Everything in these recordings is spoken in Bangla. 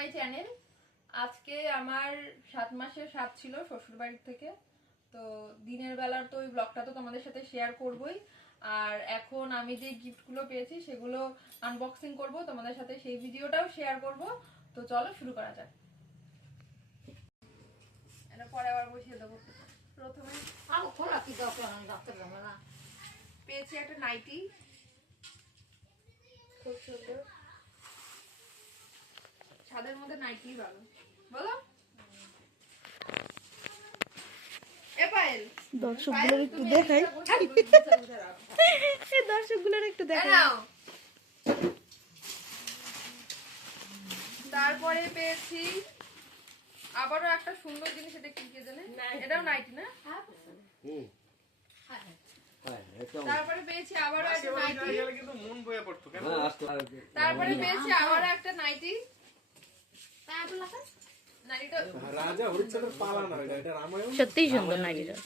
My channel. আজকে আমার 7 মাসের সাত ছিল শ্বশুর বাড়ি থেকে, তো দিনের বেলার তো ওই ব্লগটা তো তোমাদের সাথে শেয়ার করবই। আর এখন আমি যে গিফটগুলো পেয়েছি সেগুলো আনবক্সিং করব, তোমাদের সাথে সেই ভিডিওটাও শেয়ার করব। তো চলো শুরু করা যাক। এটা পরে আবার বসিয়ে দেবো। প্রথমে পেয়েছি একটা নাইটি, খুব সুন্দর। ছাদের মধ্যে নাইটি ভালো, বলো। দর্শকগুলোর একটু দেখাই, দর্শকগুলোর একটু দেখাই। তারপরে পেয়েছি আবারও একটা সুন্দর জিনিস, এটা কি কে জানে, এটাও নাইটি না? তারপরে পেয়েছি আবারও একটা নাইটি, তারপরে পেয়েছি আবারও একটা নাইটি। সত্যিই সুন্দর নাইটিটা।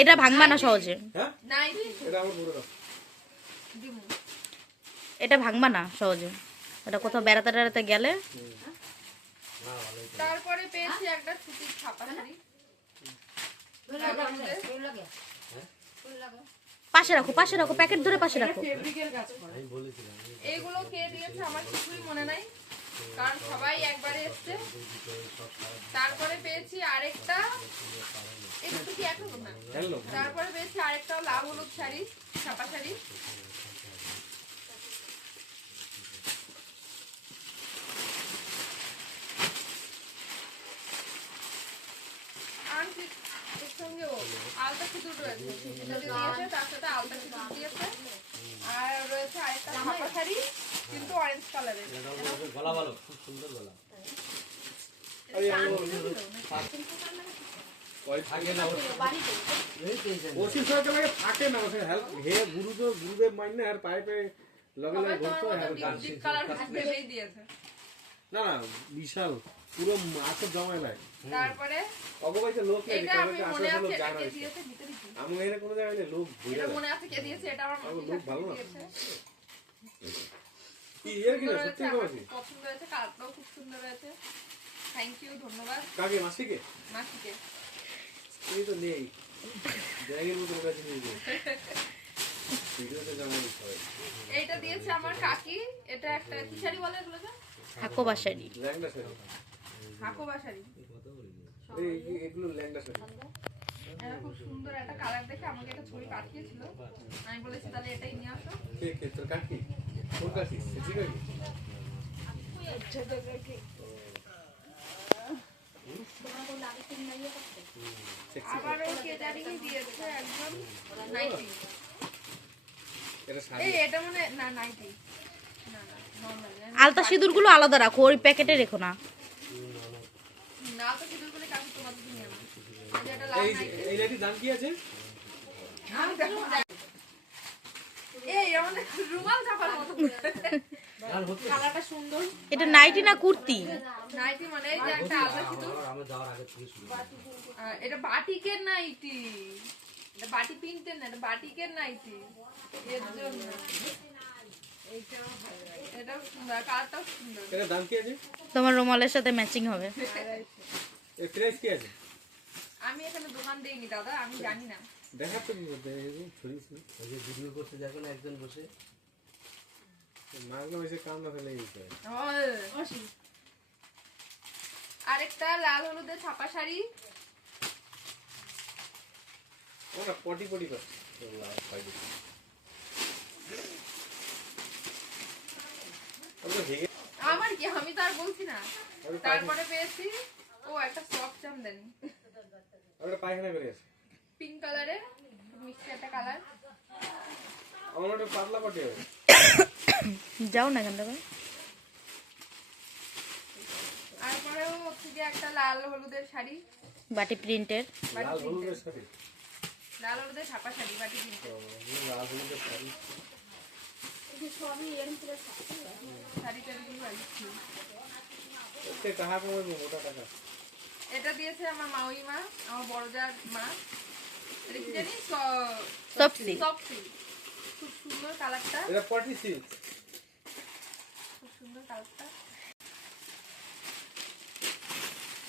এটা ভাঙবা না সহজে, এটা ভাঙবা না সহজে, এটা কোথাও বেড়াতে টেড়াতে গেলে। তারপরে পেয়েছি একটা সুতির ছাপা শাড়ি, পাশে রাখো, পাশে রাখো, প্যাকেট ধরে পাশে রাখো। এইগুলো কে দিয়েছে আমার কিছুই মনে নাই, কারণ সবাই একবারে এসছে। তারপরে পেয়েছি আরেকটা, তারপরে পেয়েছি আরেকটা লাল হলুদ শাড়ি, ছাপা শাড়ি। এর সঙ্গেও আলতা সিঁদুর রয়েছে, এটা দিয়েছে, তার সাথে আলতা সিঁদুর দিয়েছে। আর রয়েছে আরেকটা ছাপা শাড়ি, কিন্তু অরেঞ্জ কালারের। গলা ভালো, খুব সুন্দর গলা। বিশাল পুরো মাছের জমায় নাই। তারপরে অগবাইতে লোক নেই, আমি মনে আছে এটা কে দিয়েছে, ভিতরে কি আমি এখানে কোন জায়গায় লোক এটা মনে আছে কে দিয়েছে, এটা আমার লোক ভালো না কি এর কি সত্যি কইছি, পছন্দ হয়েছে, কালারটাও খুব সুন্দর হয়েছে। থ্যাংক ইউ, ধন্যবাদ। কাকে? মাসিকে? মাসিকে এই তো নেই জায়গার মতো কাছে নিয়ে যাও, ভিডিওতে জামাই দিতে। এইটা দিয়েছে আমার কাকি, এটা একটা কি শাড়ি বলে এগুলো, হাকোবা শাড়ি, ল্যাংড়া শাড়ি, হাকোবা শাড়ি, এই এগুলো ল্যাংড়া শাড়ি। এটা খুব সুন্দর একটা কালার দেখে আমাকে একটা ছবি পাঠিয়েছিল, আমি বলেছি তাহলে এটাই নিয়ে আসো। কে কে তোর কাকি? তোর কাকি? ঠিক আছে। আচ্ছা তো কাকি আবারও কে জানি দিয়েছে একদম নাইটি। এটা মনে না নাইটি না, আলতা সিঁদুর গুলো আলাদা রাখো, ওই প্যাকেটে রেখো না। না তো সিঁদুর গুলো কাকি তোমাদের দিয়ে নেব। এটা লাল নাইটি। এই নাইটির দাম কি আছে? এই আমাদের রুমাল চাপার মতো কালারটা সুন্দর। এটা নাইটি না কুর্তি? নাইটি মানে এই যে একটা আলতা সিঁদুর, আমি যাওয়ার আগে থেকে শুরু। এটা বাটিকের নাইটি, এটা বাটি প্রিন্টের না, এটা বাটিকের নাইটি। এর জন্য এটা সুন্দর, কালারটাও সুন্দর। এটার দাম কি আছে? তোমার রুমালের সাথে ম্যাচিং হবে। এর প্রাইস কি আছে? আমি এখানে দোকান দেইনি দাদা, আমি জানি না। দেখা তো ওই যে ভিডিও করতে দেখো না একজন বসে মাগনা বসে কাম না ফেলে দিতে। আরেকটা লাল হলুদের ছাপা শাড়ি, ওটা পটি পটি কর আমার কি, আমি তো আর বলছি না। তারপরে পেয়েছি ও একটা সফট জামদানি, ওটা পায়খানা করে আছে, পিঙ্ক কালারের, মিষ্টি একটা কালার। আমার ওটা পাতলা পটি হবে, যাও না এখান থেকে। তারপরেও হচ্ছে যে একটা লাল হলুদের শাড়ি, বাটি প্রিন্টের, লাল হলুদের শাড়ি, লাল হলুদের ছাপা শাড়ি, বাটি প্রিন্টের, লাল হলুদের শাড়ি। এই সবই এর ভিতরে শাড়িটা দিয়ে বানিয়েছি। এতে টাকা কমাবো, মোটা টাকা। এটা দিয়েছে আমার মাউইমা, আমার বড়জার মা। এটা কি জানি, সফট সিল্ক, খুব সুন্দর কালারটা। এটা পটি সিল্ক, খুব সুন্দর কালারটা।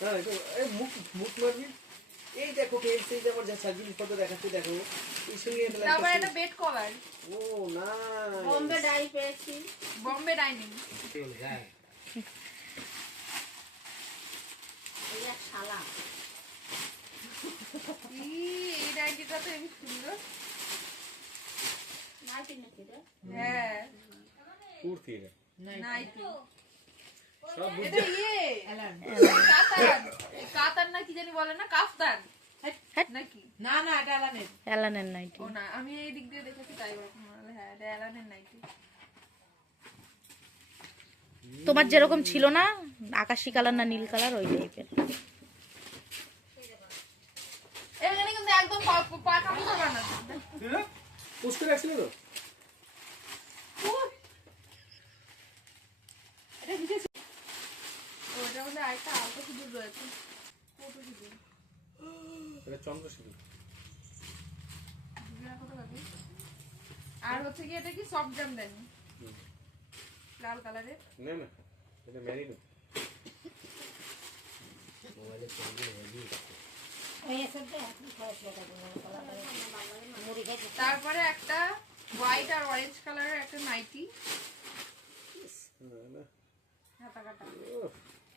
না এটা এই মুখ মুখ মারবি এই দেখো কেএলসি যেমন যা সার্ভিস ফটো দেখাচ্ছি দেখো এই সঙ্গে এটা তারপর লাগছে একটা বেড কভার ও না বোম্বে ডাই পেয়েছি। বম্বে ডাইনিং। হ্যাঁ এই এক শালা। এই ডাইনিংটা তো হেবি সুন্দর। নাইটি নাকি রে? হ্যাঁ কুর্তি এটা নাইটি। সব বুঝ এটা ইয়ে কাতান। কাতান না কি জানি বলে না, কাফতান নাকি? না না এটা আলানের। অ্যালানের নাইটি। ও না, আমি এই দিক দিয়ে দেখেছি তাই ওরকম মনে হলো। হ্যাঁ এটা অ্যালানের নাইটি। তোমার যেরকম ছিল না আকাশি কালার না নীল কালার ওই টাইপের। এখানে কিন্তু একদম পাকা মতো বানানো। পুষ্কর রাখছিল তো ওটার মধ্যে আরেকটা আলতা সিঁদুর রয়েছে। কত সিঁদুর? এটা চন্দ্রশেখর দিবিনা কত লাগে? আর হচ্ছে কি এটা কি সফট জাম দেন লাল কালারের। না না এটা ম্যারিনো মোবাইলে ছবি হেভি এই সব দে আপনি খাওয়া টাকা দিন কলা করে মুড়ি খাইতে। তারপরে একটা হোয়াইট আর অরেঞ্জ কালারের একটা নাইটি না হাতা কাটা।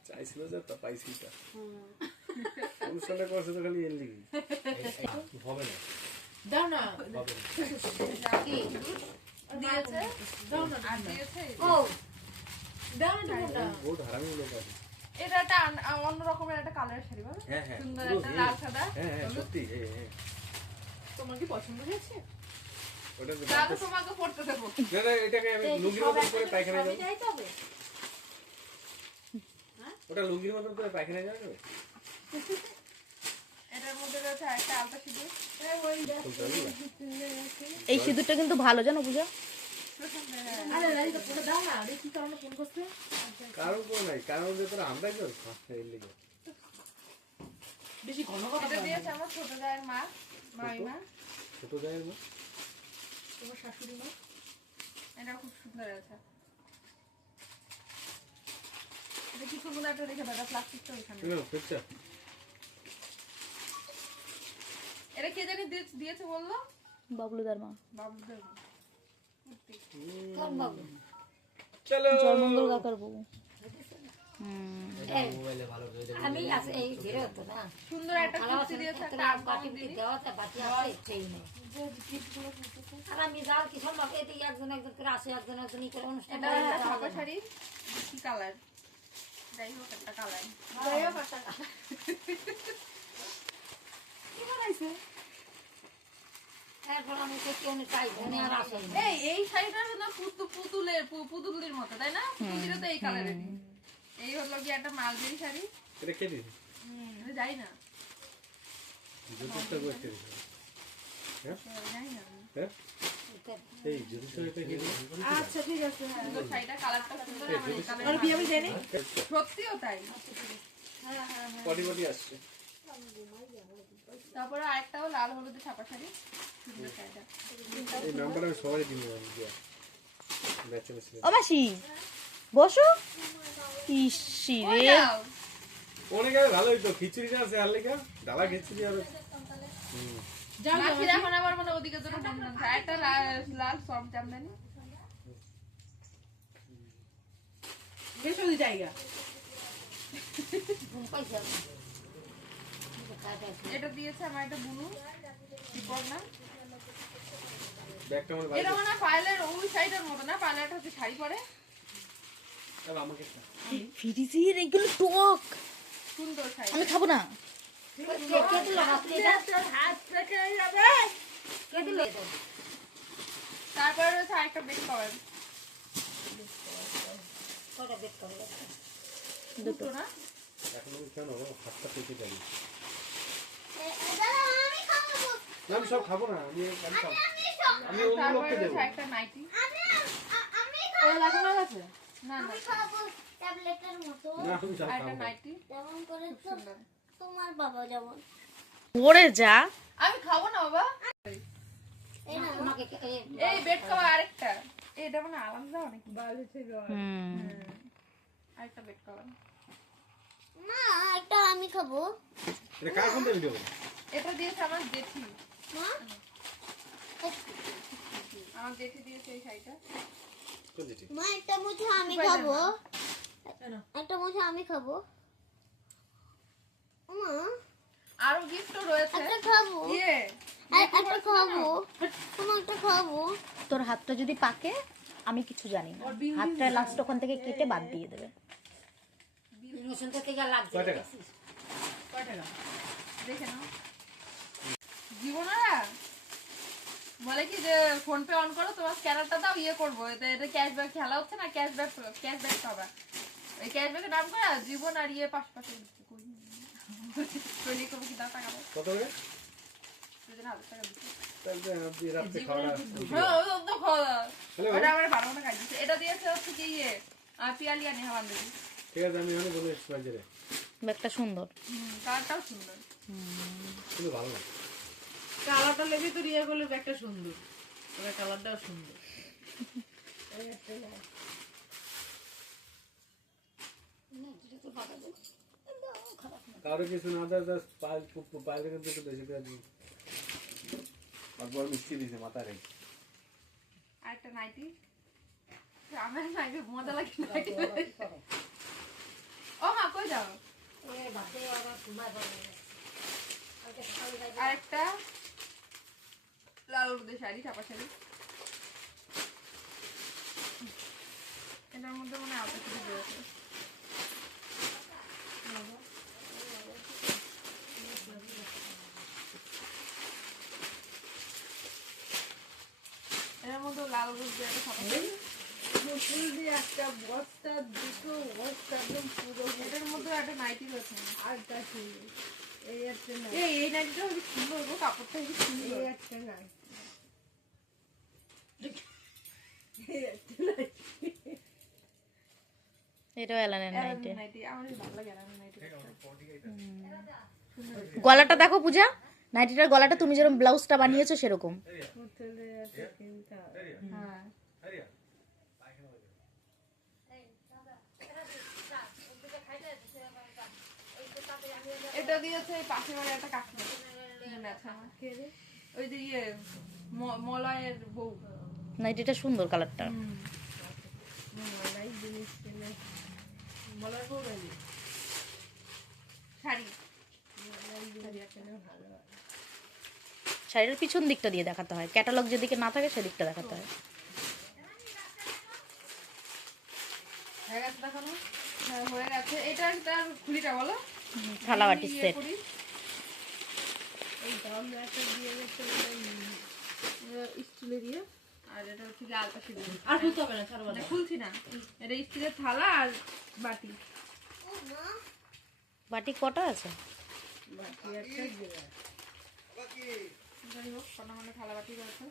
চাইছিল যে তা পাইছি তা অনুষ্ঠানটা করছে তো খালি এর লিগি হবে না দাও না। হবে না কি দিয়েছে? আর দিয়েছে ও দাও না তোমরা। বহুত হারামি লোক আছে এটা একটা অন্য রকমের একটা কালারের শাড়ি বল। হ্যাঁ হ্যাঁ সুন্দর পুরো একটা এই- লাল সাদা। হ্যাঁ হ্যাঁ সত্যি হ্যাঁ হ্যাঁ তোমার কি পছন্দ হয়েছে? ওটা তো তাহলে তোমাকে পড়তে দেবো। না না এটাকে আমি লুঙ্গির মতন করে পায়খানা সবই যাবো যাইতে হবে। ওটা লুঙ্গির মতন করে পায়খানা যাবে এটার মধ্যে রয়েছে একটা আলতা সিঁদুর। এই সিঁদুরটা কিন্তু ভালো জানো পূজা। আরে লালি তো পুরো দাও না। দেখি কারণে ফোন করছে। কারণ কোনো নাই কারণ যে তোরা আমরাই তো এর লিগে বেশি ঘন কথা এটা বলো না। দিয়েছে আমার ছোট জায়ের মা, মাইমা। ছোট জায়ের মা তোমার শাশুড়ি মা। এটা খুব সুন্দর আছে। এটা কি সুন্দর একটা রেখে দাদা, প্লাস্টিকটা ওইখানে। ফিরছা এটা কে জানি দিয়েছে বললো? বাবলুদার মা। বাবুদের মা। কুর্তি। কোন বাবু? চলো জয়মঙ্গল কাকার বউ। এটা মোবাইলে ভালো করে দেখো আমি আছে এই ঘিরে হতো না। সুন্দর একটা ভালো কুর্তি আছে দিয়েছে, একটা একটা বাটি আরবান বুটি দিদি। দেওয়া তা বাটি আছে সেই নেই। আর আমি যাও কি সম্ভব এতে একজন একজন করে আসে একজন একজন ই করে অনুষ্ঠান এটা করে একটা যাওয়া ছাপা যায় না। শাড়ি। কি কালার? যাই হোক একটা কালার। এরপর আমি তো কেউ চাই মনে আর আসে না। এই শাড়িটা না পুতুলের মতো, তাই না? পুতুলের তো এই কালারের। এই হলো কি একটা মালবেরি শাড়ি। এটা কে দিবি এটা যাই না। জ্যোতিষটা করতে দিবি যাই না। হ্যাঁ এই জ্যোতিষটা এটা কে দিবি আচ্ছা ঠিক আছে। সুন্দর শাড়িটা, কালারটা সুন্দর। আমার এই আর কালারটা বিয়ে আমি জানি। সত্যিও তাই। পটি পটি আসছে তারপরে আরেকটাও লাল হলুদে ছাপা শাড়ি। সুন্দর শাড়িটা। এই নাম্বারটা আমি সবাই দিব আমি দিয়া ব্যাচেলার ছিল ও মাসি বসো। ইসি ওই রে যাও। অনেক আগে ভালো হইতো খিচুড়িটা আছে আর লেখা ডালা খিচুড়ি হবে মাছির এখন আবার মানে ওদিকে দুটো বন্ধন থাকে। একটা লাল সব জামদানি। বেশ ওই জায়গা। পয়সা। এটা দিয়েছে আমার একটা বুনু। না ব্যাগটা আমার এটা মানে পাইলের ওই সাইডের মতো না, পাইলেরটা হচ্ছে শাড়ি পরে। আর আমাকে একটা ফিরিজির এগুলো টক। সুন্দর শাড়ি। আমি খাবো না। কে দিল হাত থেকে যাবে। কে দিল? তারপরে রয়েছে আরেকটা বেড কভার। কটা বেট করে? দুটো না? এখন আমি কেন হাতটা পেতে যাবি না আমি সব খাবো না আমি খাবো আমি অন্য লোককে তারপরে দেবো রয়েছে একটা নাইটি। ও লাগানো আছে। না না, ট্যাবলেটের মতো না আমি সব আর একটা খাবো না। নাইটি। যেমন করে খুব সুন্দর। তোমার বাবা যেমন পড়ে যা। আমি খাবো না বাবা। এই না আমাকে এই বেড কভার আরেকটা। এটা মানে আলাদা অনেক ভালো ছিল। হুম আরেকটা বেড কভার। মা একটা আমি খাবো। এটা কার ফোন থেকে ভিডিও? এটা দিয়েছে আমার জেঠি। মা আমার জেঠি দিয়েছে এই শাড়িটা। কোন যেটি? মা একটা মুঠো আমি খাবো। একটা মুঠো আমি খাবো। মা আরো গিফটও রয়েছে। একটা খাবো। ইয়ে একটা খাবো। তোমার একটা খাবো। তোর হাতটা যদি পাকে আমি কিছু জানি না, হাতটা লাস্ট ওখান থেকে কেটে বাদ দিয়ে দেবে। ইমোশনটা থেকে লাগছে কয় টাকা? কয় টাকা দেখে নাও। জীবনারা বলে কি যে ফোন পে অন করো, তোমার স্ক্যানারটা দাও, ইয়ে করবো, এতে এটা ক্যাশব্যাক খেলা হচ্ছে না, ক্যাশব্যাক পাবা। ওই ক্যাশব্যাকের নাম করে জীবন আর ইয়ে পাশে তৈরি করবো কি দাও টাকা দাও। কত করে? 1000 টাকা দিচ্ছি। তাহলে আপনি রাতে খাওয়া হ্যাঁ, ও তো খাওয়া দাওয়া। ওটা আমার 12 ঘন্টা কাজ দিচ্ছে। এটা দিয়েছে হচ্ছে কি ইয়ে পিয়ালিয়া নেহা বান্ধবী। ঠিক আছে, আমি এখানে বলে এসেছি বাজারে। ব্যাগটা সুন্দর। কালারটাও সুন্দর। কিন্তু ভালো না। কালারটা লেগে তো রিয়া করলে ব্যাগটা সুন্দর, ওটা কালারটাও সুন্দর। কারো কিছু না দেয়, জাস্ট পায়ের কিন্তু একটু বেশি করে দিই। আর বড় মিষ্টি দিয়েছে মাথায় রেখে। আরেকটা নাইটি। আমার নাইটি মজা লাগে নাইটি। ও মা কই যাও? এই বাদে আবার ঘুমায় পড়ে। কালকে সকালে যাই। আরেকটা লাল হলুদের শাড়ি, ছাপা শাড়ি। এটার মধ্যে মনে হয় আলাদা কিছু রয়েছে। এটার মধ্যে লাল হলুদের একটা ছাপা শাড়ি। ফুল দিয়ে একটা বস্তা, দুটো বস্তা একদম পুরো। এটার মধ্যে একটা নাইটি রয়েছে। আরেকটা সুন্দর, এই একটা নাই, এই নাইটিটা হচ্ছে সুন্দর গো, কাপড়টা হচ্ছে সুন্দর। এই একটা নাই, এই একটা নাই। এটাও এলানের নাইটে। নাইটি আমার ভালো লাগে না নাইটি। গলাটা দেখো পূজা, নাইটিটার গলাটা তুমি যেরকম ব্লাউজটা বানিয়েছো সেরকম। হোটেলে একটা কিনতে হবে। হ্যাঁ এটা দিয়েছে পাশের বাড়ি একটা কাকিমা। মনে আছে আমার। ওই যে ইয়ে মলয়ের বউ। নাইটিটা সুন্দর কালারটা। মলাই জিনিস কিনে, মলাই বউ গেলি, শাড়ি। মলাই জিনিস কিনে ভালো হয়। শাড়ির পিছন দিকটা দিয়ে দেখাতে হয়, ক্যাটালগ যেদিকে না থাকে সেদিকটা দেখাতে হয়। হয়ে গেছে দেখানো? হ্যাঁ হয়ে গেছে। এটা তার খুলিটা বলো। থালা বাটির ইয়ে সেট। করি। এই দাম একটা দিয়ে গেছে স্টিলে দিয়ে আর এটা হচ্ছে যে আলতা দিয়ে। আর খুলতে হবে না, ছাড়ো। মানে খুলছি না, এটা স্টিলের থালা আর বাটি। বাটি কটা আছে? বাকি একটা দিয়ে যাই হোক কটা মানে থালা বাটি রয়েছে।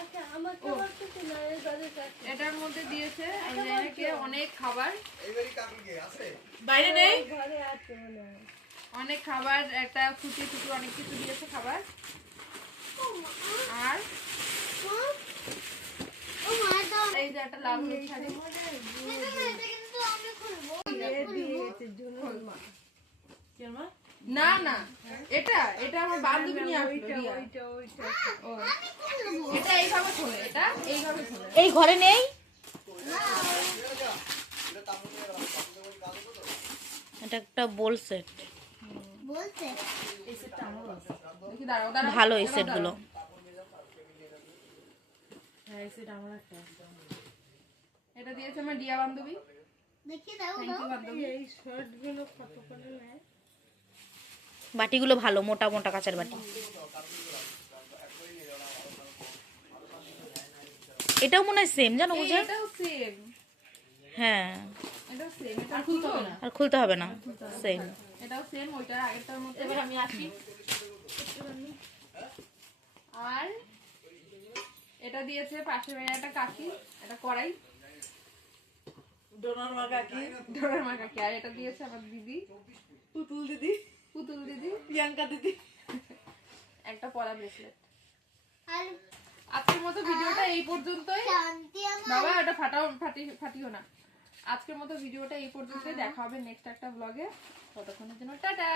আচ্ছা আমার তো কিছু না, এই ঘরে আছে। এটার মধ্যে দিয়েছে অনেকে অনেক খাবার, বাইরে নেই, ঘরে আছে মনে হয়। অনেক খাবার, একটা ফুটি ফুটি অনেক কিছু দিয়েছে খাবার। আর ও মা দাও। এই যে একটা লাল হলুদ শাড়ি। এটা কিন্তু আমি খুলবো। দিয়ে গেছে জুনুর মা। কেন মা? না না এটা এটা আমার বান্ধবী নিয়ে আসলো রিয়া। ওইটা ও এটা এইভাবে খোলে, এটা এইভাবে খোলে। এই ঘরে নেই। এটা একটা বোল সেট, বলতে দেখি দাঁড়াও দাঁড়াও। ভালো এই সেটগুলো। হ্যাঁ, সেটা আমার একটা। এটা দিয়েছে আমার রিয়া বান্ধবী। দেখি দাও থ্যাংক ইউ বান্ধবী। এই শার্ট গুলো কত করে নেয়? বাটিগুলো ভালো, মোটা মোটা কাঁচের বাটি। এটাও মনে হয় সেম, জানো বুঝা? এটাও সেম, হ্যাঁ, এটাও সেম। এটা খুলতে হবে না, আর খুলতে হবে না, সেম। এটাও সেম ওইটার আগেরটার মধ্যে। এবার আমি আসি। আর এটা দিয়েছে পাশের বাড়ির একটা কাকি, এটা কড়াই, ডোনার মা কাকি, ডোনার মা কাকি। আর এটা দিয়েছে আমার দিদি, পুতুল দিদি, পুতুল দিদি, প্রিয়াঙ্কা দিদি। একটা পলা ব্রেসলেট। আর আজকের মতো ভিডিওটা এই পর্যন্তই। শান্তি আমার বাবা এটা ফাটিও না। আজকের মতো ভিডিওটা এই পর্যন্তই, দেখা হবে নেক্সট একটা ব্লগে। ততক্ষণের জন্য টাটা।